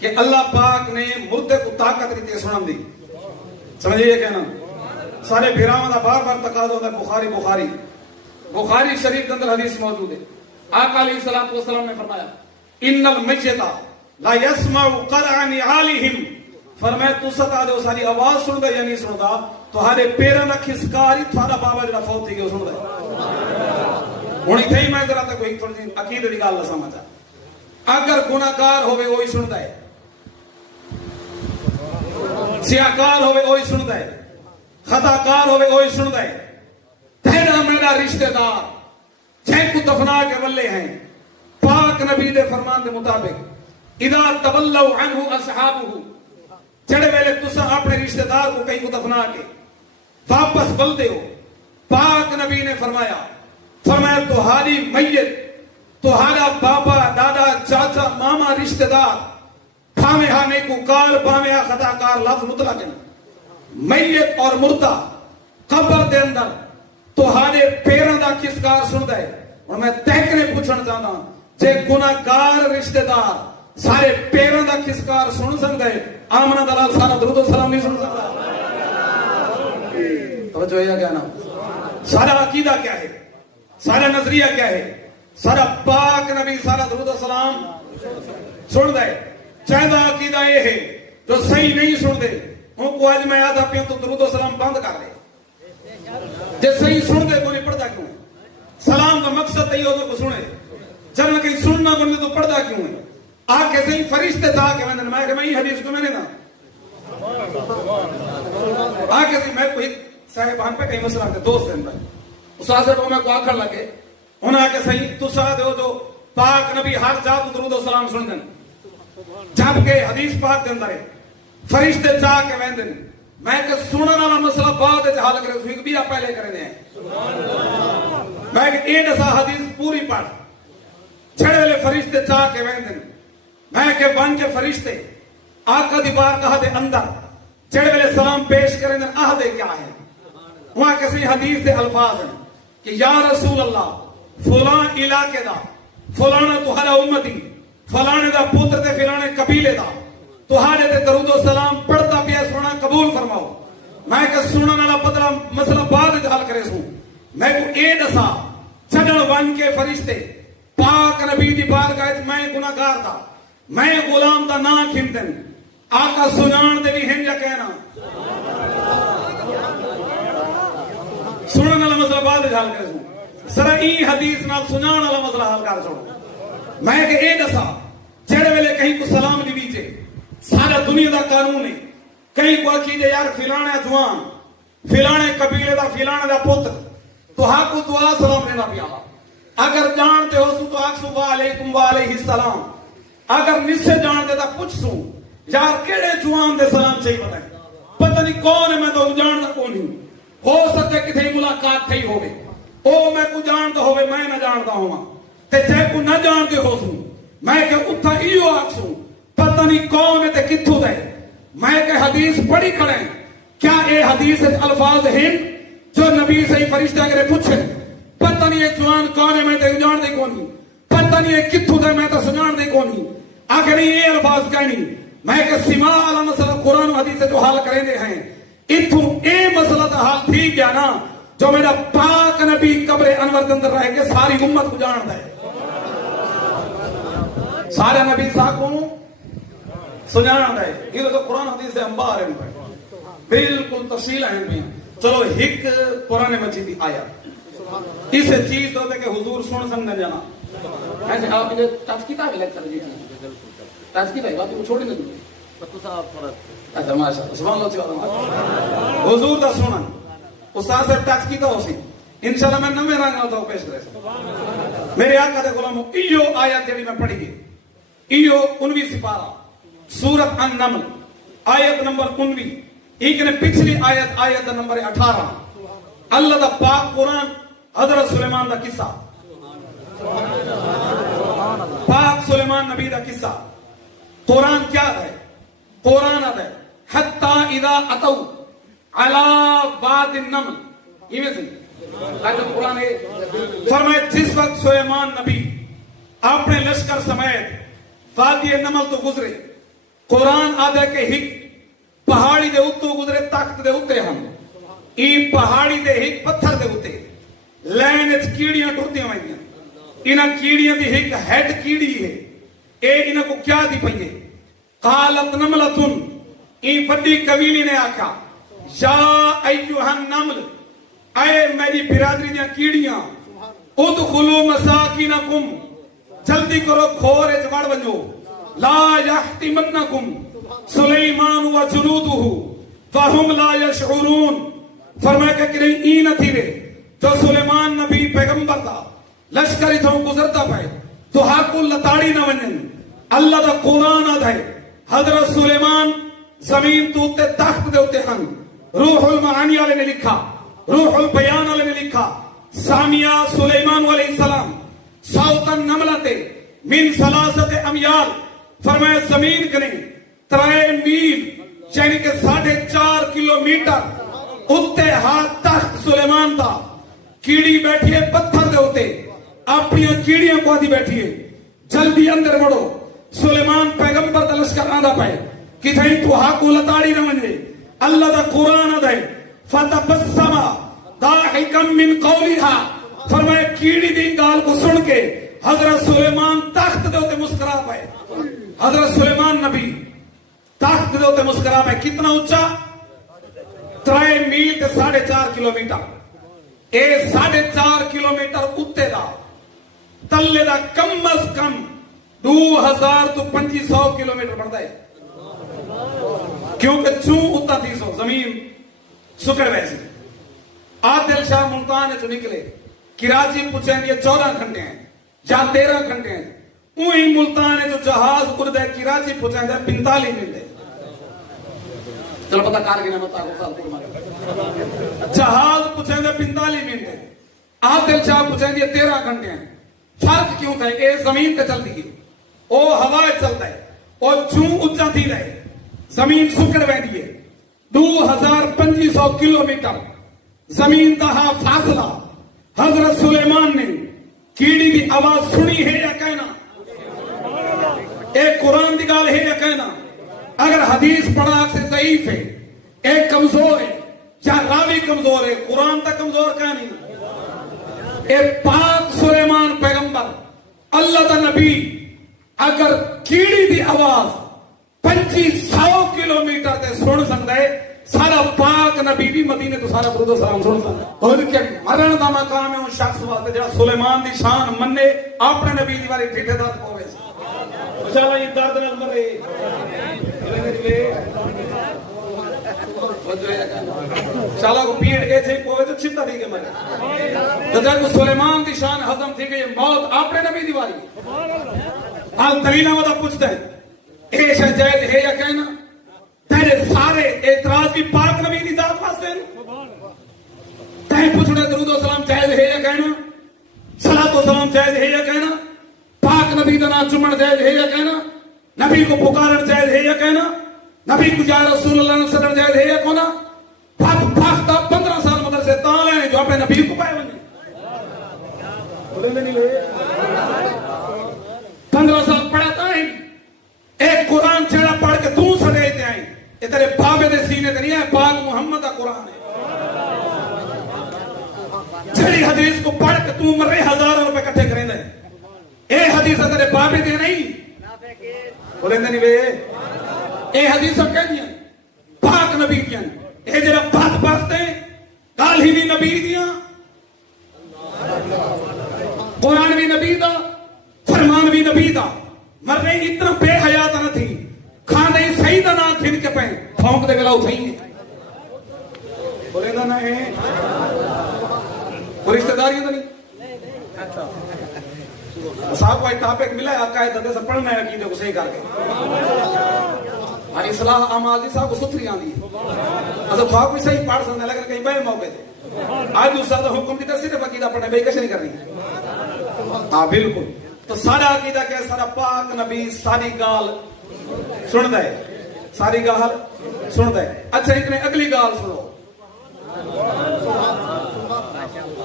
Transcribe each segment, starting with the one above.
کہ اللہ پاک نے مردے کو طاقت دیتی سنن دی. سمجھئے کہنا سارے بھیراواں دا بار بار تقاضا ہوتا ہے بخاری شریف کے اندر حدیث موجود ہے. آقا علیہ الصلوۃ والسلام نے فرمایا ان المیت لا يسمع قرع نعالهم، فرمایا تسا دے ساری آواز سندا یا نہیں سندا تہاڈے پیراں دا کھسکار ہی تھوڑا بابا جڑا فوت تھی گیا سندا ہے. ہن ایتھے ہی میں ذرا تے کوئی تھوڑی جی عقیدے دی گل سمجھا. اگر گناہگار ہوے وہی سندا ہے، سیاہکار ہوے وہی سندا ہے، خطاکار ہوے وہی سندا ہے. تیرا میرا رشتہ دار جن کو دفنا کے ولے ہیں پاک نبی دے فرمان دے مطابق اذا تولوا عنه اصحابه، جڑے ویلے تسا اپنے رشتہ دار کو کہیں کو دفنا کے واپس بلدے ہو، پاک نبی نے فرمایا تہاری میت تہارا بابا دادا چاچا ماما رشتہ دار بھاویں ہا نیکوکار بھاویں ہا خطاکار، لفظ مطلق ہے، میت اور مردہ قبر دے اندر تہارے پیراں دا کسکار سندا ہے. اور میں تہکنے پوچھنا چاہتا ہوں جے گناہگار رشتہ دار سارے پیراں دا کسکار سن سکدا ہے، آمنہ دلال سارا درود و سلام نہیں سن سکتا؟ توجہ ہے کیا نا؟ سارا عقیدہ کیا ہے، سارا نظریہ کیا ہے، سارا پاک نبی سارا درود و سلام سن دے. چاہتا عقیدہ یہ ہے جو صحیح نہیں سن دے ان کو آج میں یاد آپ تو درود و سلام بند کر دے. جے صحیح سن دے کو نہیں پڑھتا کیوں ہے؟ سلام کا مقصد ہے یہ کو سنے، جب نہ کہیں سننا بندے تو پڑھتا کیوں ہے؟ آ کے صحیح فرشتے تھا کہ میں یہ حدیث کو میں نے نا آ کے صحیح میں کوئی صاحبان پہ کہیں مسئلہ آتے دوست ہیں استاد صاحب میں کو آکھڑ لگے انہوں نے آ کے صحیح تو ساتھ ہو جو پاک نبی ہر جات درود و سلام سن دیں جبکہ حدیث پاک دے اندر ہے فرشتے چاہ کے وین دیں. میں کہ سننا والا مسئلہ بعد حال کرے سوئی بھی آپ پہلے کرے دیں. میں کہ یہ دسا حدیث پوری پڑھ چھڑے والے فرشتے چاہ کے وین دیں. میں کہ بن کے فرشتے آقا دی بارگاہ دے اندر چھڑے والے سلام پیش کریں دیں. عہدے کیا ہے وہاں کسی حدیث دے الفاظ ہیں کہ یا رسول اللہ فلان علاقے دا فلانا تہارا امتی فلانے دا پتر تے فلانے قبیلے دا تہارے تے درود و سلام پڑھتا پیا سونا قبول فرماؤ. میں کہ سننا والا بدلا مسئلہ بعد حل کرے سوں. میں کو اے دسا چڑھن ون کے فرشتے پاک نبی دی بارگاہ میں گناہگار دا میں غلام دا نام کھمدن آقا سنان دے بھی ہن جا کہنا سنن والا مسئلہ بعد حل کرے سوں. سر ای حدیث نال سنان والا مسئلہ حل کر چھوڑو. میں کہ اے دسا جڑے ویلے کہیں کو سلام دی ویچے سارا دنیا دا قانون ہے کہیں کو آکھی دے یار فلانے جوان فلانے قبیلے دا فلانے دا پتر تو ہاں کو دعا سلام دینا پیا. اگر جانتے ہو سو تو آکھ سو وعلیکم وعلیہ السلام. اگر نس سے جانتے تا پوچھ سو یار کیڑے جوان دے سلام چاہیے بتائیں پتہ نہیں کون ہے میں تو جانتا کون ہوں. ہو سکتے کتھے ملاقات تھی ہوئے او میں کو جانتا ہوئے میں نہ جانتا ہوں تے چاہے کو نہ جانتے ہو سو میں کہ اتھا ایو آکھ سو پتہ نہیں کون ہے تے کتھو دے. میں کہ حدیث پڑھی کھڑے کیا اے حدیث الفاظ ہیں جو نبی سے فرشتہ کرے پوچھے پتہ نہیں یہ جوان کون ہے میں تے جان دے کون ہوں پتہ نہیں یہ کتھو دے میں تے سجان دے کون ہوں. آخر یہ الفاظ کہنی میں کہ سما والا مسئلہ قرآن و حدیث سے جو حال کریں دے ہیں اتھو اے مسئلہ دا حال تھی گیا نا جو میرا پاک نبی قبر انور کے اندر رہ کے ساری امت کو جان دے. سارے نبی صاحب کو سجان دے یہ تو قرآن حدیث سے انبار ہیں بالکل تفصیل ہیں. چلو ایک قرآن مجید آیا اس چیز ہوتے کہ حضور سن سمجھ جانا ایسے آپ نے ٹچ کیتا ہے لیکچر جی ٹچ کیتا ہے بات کو چھوڑ نہیں دیں تو صاحب فرض اچھا ماشاءاللہ سبحان اللہ حضور دا سنن استاد سے ٹچ کیتا ہو سی انشاءاللہ میں نویں رنگ ہوتا ہوں پیش کرے میرے آقا دے غلاموں ایو آیت جڑی میں پڑھی گئی ایو 19 سپارہ سورۃ النمل آیت نمبر 19 ایک نے پچھلی آیت نمبر 18 اللہ دا پاک قرآن حضرت سلیمان دا قصہ پاک سلیمان نبی دا قصہ قرآن کیا ہے قرآن ہے حتی اذا اتو علی واد النمل یہ میں سے قرآن ہے فرمائے جس وقت سلیمان نبی اپنے لشکر سمیت وادی نمل تو گزرے قرآن آدھے کہ ہک پہاڑی دے اتو گزرے طاقت دے اتے ہم ای پہاڑی دے ہک پتھر دے اتے لین اچ کیڑیاں ٹردیاں وائیاں انہاں کیڑیاں دی ہک ہیڈ کیڑی ہے اے انہاں کو کیا دی پئیے قالت نملتن ای بڑی قبیلی نے آکھا یا ایوہ النمل اے میری برادری دیاں کیڑیاں ادخلوا مساکینکم جلدی کرو کھور اچ وڑ ونجو لا یحتمنکم سلیمان و جنودہ فہم لا یشعرون فرمایا کہ نہیں ای نہ تھی رے جو سلیمان نبی پیغمبر دا لشکری تھوں گزرتا پائے تو حاکو لتاڑی نہ ونن اللہ دا قرآن آدھے حضرت سلیمان زمین تو اتے تخت دے اتے ہن روح المعانی والے نے لکھا روح البیان والے نے لکھا سامیہ سلیمان علیہ السلام ساوتن نملتے من سلاست امیال فرمایا زمین کنے 3 میل یعنی کہ 4.5 کلومیٹر اتے ہاتھ تخت سلیمان دا کیڑی بیٹھی ہے پتھر دے ہوتے اپنی کیڑیاں کو آدھی بیٹھی ہے جلدی اندر بڑھو سلیمان پیغمبر دا لشکر آدھا پائے کہ تھئی تو حاکو لتاڑی نہ ونجے اللہ دا قرآن آدھا ہے فتبسما ضاحکا من قولها فرمائے کیڑی دی گال کو سن کے حضرت سلیمان تخت دے ہوتے مسکرا پائے حضرت سلیمان نبی تخت دے ہوتے مسکرا پائے کتنا اونچا 3 میل تے 4.5 کلومیٹر اے 4.5 کلومیٹر اتے دا تلے دا کم از کم 2000 تو 2500 کلومیٹر بڑھتا ہے کیونکہ چون اتا 300 زمین سکڑ ویسی عادل شاہ ملتان جو نکلے کراچی پوچھیں یہ 14 گھنٹے ہیں یا 13 گھنٹے ہیں اوہی ملتان جو جہاز اردے کراچی پوچھیں 45 منٹ ہے چلو پتہ کار کی نعمت آگو سال پر مارے جہاز پوچھیں 45 منٹ ہے عادل شاہ پوچھیں 13 گھنٹے ہیں فرق کیوں تھا کہ زمین تے چلتی ہے او ہوائے چلتا ہے اور چون اچھا تھی رہے زمین سکڑ بیٹھی ہے 2500 کلومیٹر زمین دہا فاصلہ حضرت سلیمان نے کیڑی دی آواز سنی ہے یا کہنا ایک قرآن دی گال ہے یا کہنا اگر حدیث پڑھا سے ضعیف ہے ایک کمزور ہے یا راوی کمزور ہے قرآن تک کمزور کیا نہیں ایک پاک سلیمان پیغمبر اللہ دا نبی اگر کیڑی دی آواز 2500 کلومیٹر تے سن سکتا ہے سارا پاک نبی بھی مدینے تو سارا درود و سلام سن سکتا ہے اور کہ مرن دا مقام ہے ان شخص واسطے جڑا سلیمان دی شان مننے اپنے نبی دی واری ٹھیٹھے درد پوے انشاءاللہ یہ درد نہ مرے انشاءاللہ کو پیڑ ایسے ہی پوے تو چھتا دی کے مرے تو جب سلیمان دی شان ہضم تھی گئی موت اپنے نبی دی واری آل دلیلہ ودا پوچھتا ہے ایشا جائد ہے یا کہنا تیرے سارے اعتراض بھی پاک نبی دی ذات واسطے تیرے پوچھنے درود و سلام جائد ہے یا کہنا صلاۃ و سلام جائد ہے یا کہنا پاک نبی دا نام چمن جائد ہے یا کہنا نبی کو پکارن جائد ہے یا کہنا نبی کو یا رسول اللہ نے صدر جائد ہے یا کونا پاک 15 سال مدرسے تاں لینے جو اپنے نبی کو پائے ونجے 15 سال پڑھاتا ہے ایک قرآن چھڑا پڑھ کے تو سڑے تے آئیں یہ تیرے بابے دے سینے تے نہیں ہے پاک محمد کا قرآن ہے چھڑی حدیث کو پڑھ کے تو مرے 1000 روپے کٹھے کریں دے اے حدیث تیرے بابے دے نہیں بولیں دے نہیں بے اے حدیث کہہ دیا پاک نبی دیا اے جڑا بات باتیں گال ہی بھی نبی دیا قرآن بھی نبی دا فرمان بھی نبی دا مرنے اتنا بے حیات نہ تھی کھانے صحیح دا نہ کھن کے پہن پھونک دے گلا اٹھائیں گے بولے دا نہ ہے اور رشتہ داریوں دا نہیں صاحب کو ایک ٹاپک ملا ہے آقا دندے سے پڑھنا ہے عقیدے کو صحیح کر کے ہماری اصلاح اعمال دی صاحب کو ستری آندی ہے اصلا تھوڑا کوئی صحیح پڑھ سکتے ہیں لیکن کہیں بے موقع دے آج دوسرا تو حکم دیتا صرف عقیدہ پڑھنے بے کش نہیں کرنی ہاں بالکل تو سارا عقیدہ کہ سارا پاک نبی ساری گال سنتا ہے ساری گال سنتا ہے اچھا ایک نے اگلی گال سنو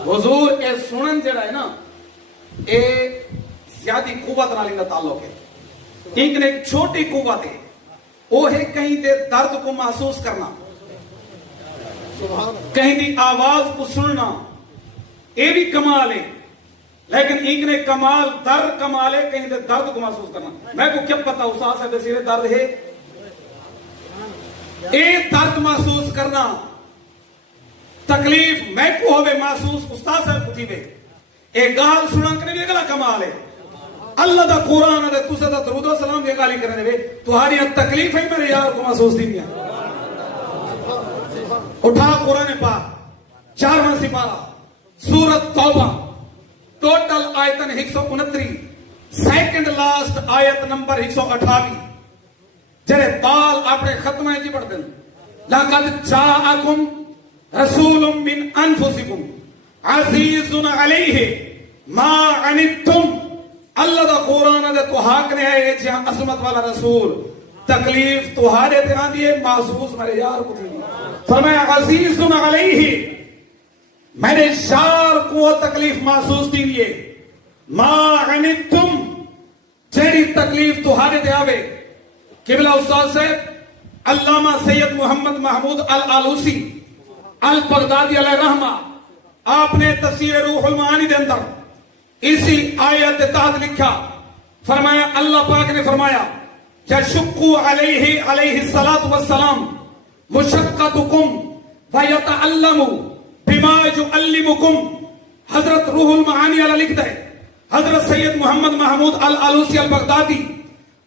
حضور اے سنن جڑا ہے نا اے زیادی قوت نال دا تعلق ہے ایک نے ایک چھوٹی قوت ہے وہ ہے کہیں دے درد کو محسوس کرنا، کہیں دی آواز کو سننا، یہ بھی کمال ہے، لیکن ایک نے کمال درد کمال ہے کہیں دے درد کو محسوس کرنا۔ میں کو کیا پتا استاد صاحب بصیرے درد ہے، اے درد محسوس کرنا، تکلیف میں کو ہوئے محسوس استاد صاحب کو تھی، اے گال سنن کرنے بھی اگلا کمال ہے۔ اللہ دا قرآن ہے تو سے دا درود و سلام بھی گالی کرنے دے تمہاری تکلیف ہے میرے یار کو محسوس دی گیا۔ اٹھا قرآن پاک 4واں سپارہ سورت توبہ ٹوٹل آیتن 129 سیکنڈ لاسٹ آیت نمبر 128 جڑے بال اپنے ختمہ جی پڑھ دیں۔ لَقَدْ جَاءَكُمْ رَسُولٌ مِّنْ أَنفُسِكُمْ عَزِيزٌ عَلَيْهِ مَا عَنِتُّمْ۔ اللہ دا قرآن دے تو حق نے ہے جہاں عصمت والا رسول، تکلیف تمہارے دے آن دیئے محسوس میرے یار کو تھی۔ فرمایا عزیز علیہ، میرے یار کو تکلیف محسوس دی دیئے، ما عنتم جیڑی تکلیف تمہارے دے آوے۔ قبلہ استاد سے علامہ سید محمد محمود الالوسی البغدادی علیہ رحمہ آپ نے تفسیر روح المعانی دے اندر اسی آیت تحت لکھا، فرمایا اللہ پاک نے فرمایا یشقو علیہ الصلاۃ والسلام مشقتکم ویتعلم بما یعلمکم۔ حضرت روح المعانی علیہ لکھتا ہے، حضرت سید محمد محمود الالوسی البغدادی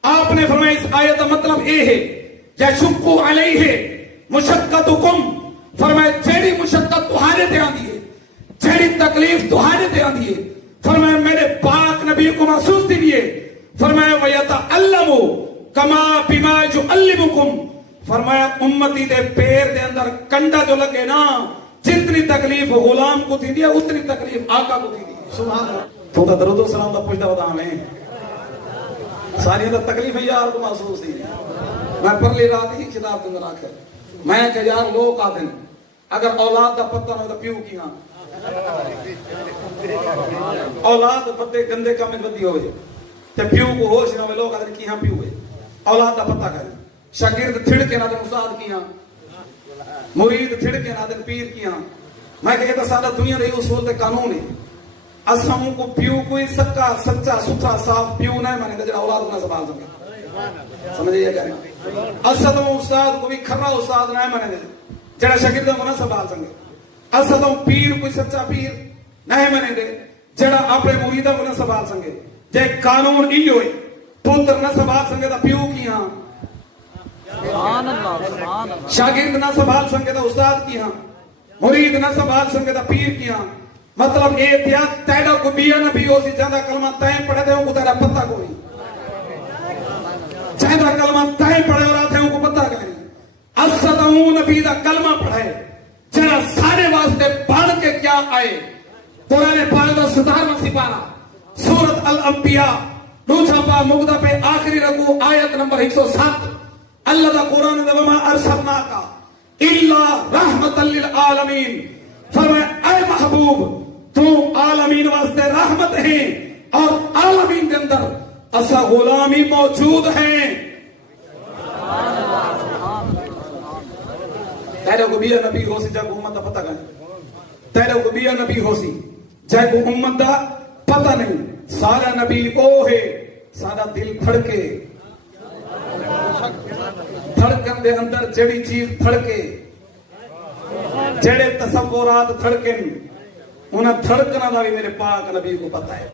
آپ نے فرمایا اس آیت کا مطلب یہ ہے یشقو علیہ مشقتکم، فرمایا جیڑی مشقت تمہارے تے آندی ہے، جیڑی تکلیف تمہارے تے آندی ہے، فرمایا میرے پاک نبی کو محسوس دیئے، فرمایا وَيَتَعَلَّمُ كَمَا بِمَا يُعَلِّمُكُمْ، فرمایا امتی دے پیر دے اندر کنڈا جو لگے نا، جتنی تکلیف غلام کو تھی دیا اتنی تکلیف آقا کو تھی دیا۔ سبحان اللہ۔ تو تا درود و سلام دا پوچھتا بتا ہمیں ساری اندر تکلیف ہے یار کو محسوس دی۔ میں پرلی رات ہی کتاب کے اندر آکھر میں کہ یار لوگ آدھن اگر اولاد دا پتہ نہ ہو تو پیو کی ہاں، اولاد پتے گندے کام میں بدی ہوئے تے پیو کو ہوش نہ ہوئے، لوگ آدھن کی ہاں پیو ہوئے، اولاد دا پتہ کریں، شاگرد تھڑ کے نہ دن استاد کی ہاں، مرید تھڑ کے نہ دن پیر کی ہاں۔ میں کہتا سادہ دنیا دے اصول تے قانون ہے، اساں کو پیو کوئی سکا سچا ستھرا صاف پیو نہ مانے تے جڑا اولاد نہ سنبھال سکے، سمجھے یہ کہنا؟ اساں استاد کو بھی کھرا استاد نہ مانے تے جڑا شاگرد کو نہ سنبھال سکے، اساں پیر کوئی سچا پیر نہ مانے تے جڑا اپنے مریداں کو نہ سنبھال سکے۔ جے قانون ای ہوئے پتر نہ سنبھال سکے تا پیو کی ہاں، شاگرد نہ سنبھال سکے تا استاد کی ہاں، مرید نہ سنبھال سکے تا پیر کی ہاں۔ مطلب اے تیا تیڑا کو بیا نبی ہو سی جاندہ کلمہ تائیں پڑھے دے ہوں کو تیڑا پتہ کوئی، جاندہ کلمہ تائیں پڑھے اور آتے ہوں کو پتہ کوئی، اسدہوں نبی دا کلمہ پڑھے جنہ سارے واسطے پڑھ کے کیا آئے۔ قرآن پاک دا 17واں سپارہ سورت الانبیاء دوسرا پا مقدہ پہ آخری رکو آیت نمبر 107 اللہ دا قرآن دا وما ارسلناکا الا رحمتا للعالمین، فرمائے اے محبوب تو عالمین واسطے رحمت ہیں اور عالمین کے اندر اسا غلامی موجود ہیں۔ تیرے کو بیا نبی ہو سی جائے کو امت دا پتہ گئے، تیرے کو بیا نبی ہو سی جائے کو امت دا پتہ نہیں، سارا نبی او ہے سارا دل دھڑکے، دھڑکن دے اندر جڑی چیز دھڑکے، جڑے تصورات دھڑکن انہاں دھڑکنا دا بھی میرے پاک نبی کو پتہ ہے۔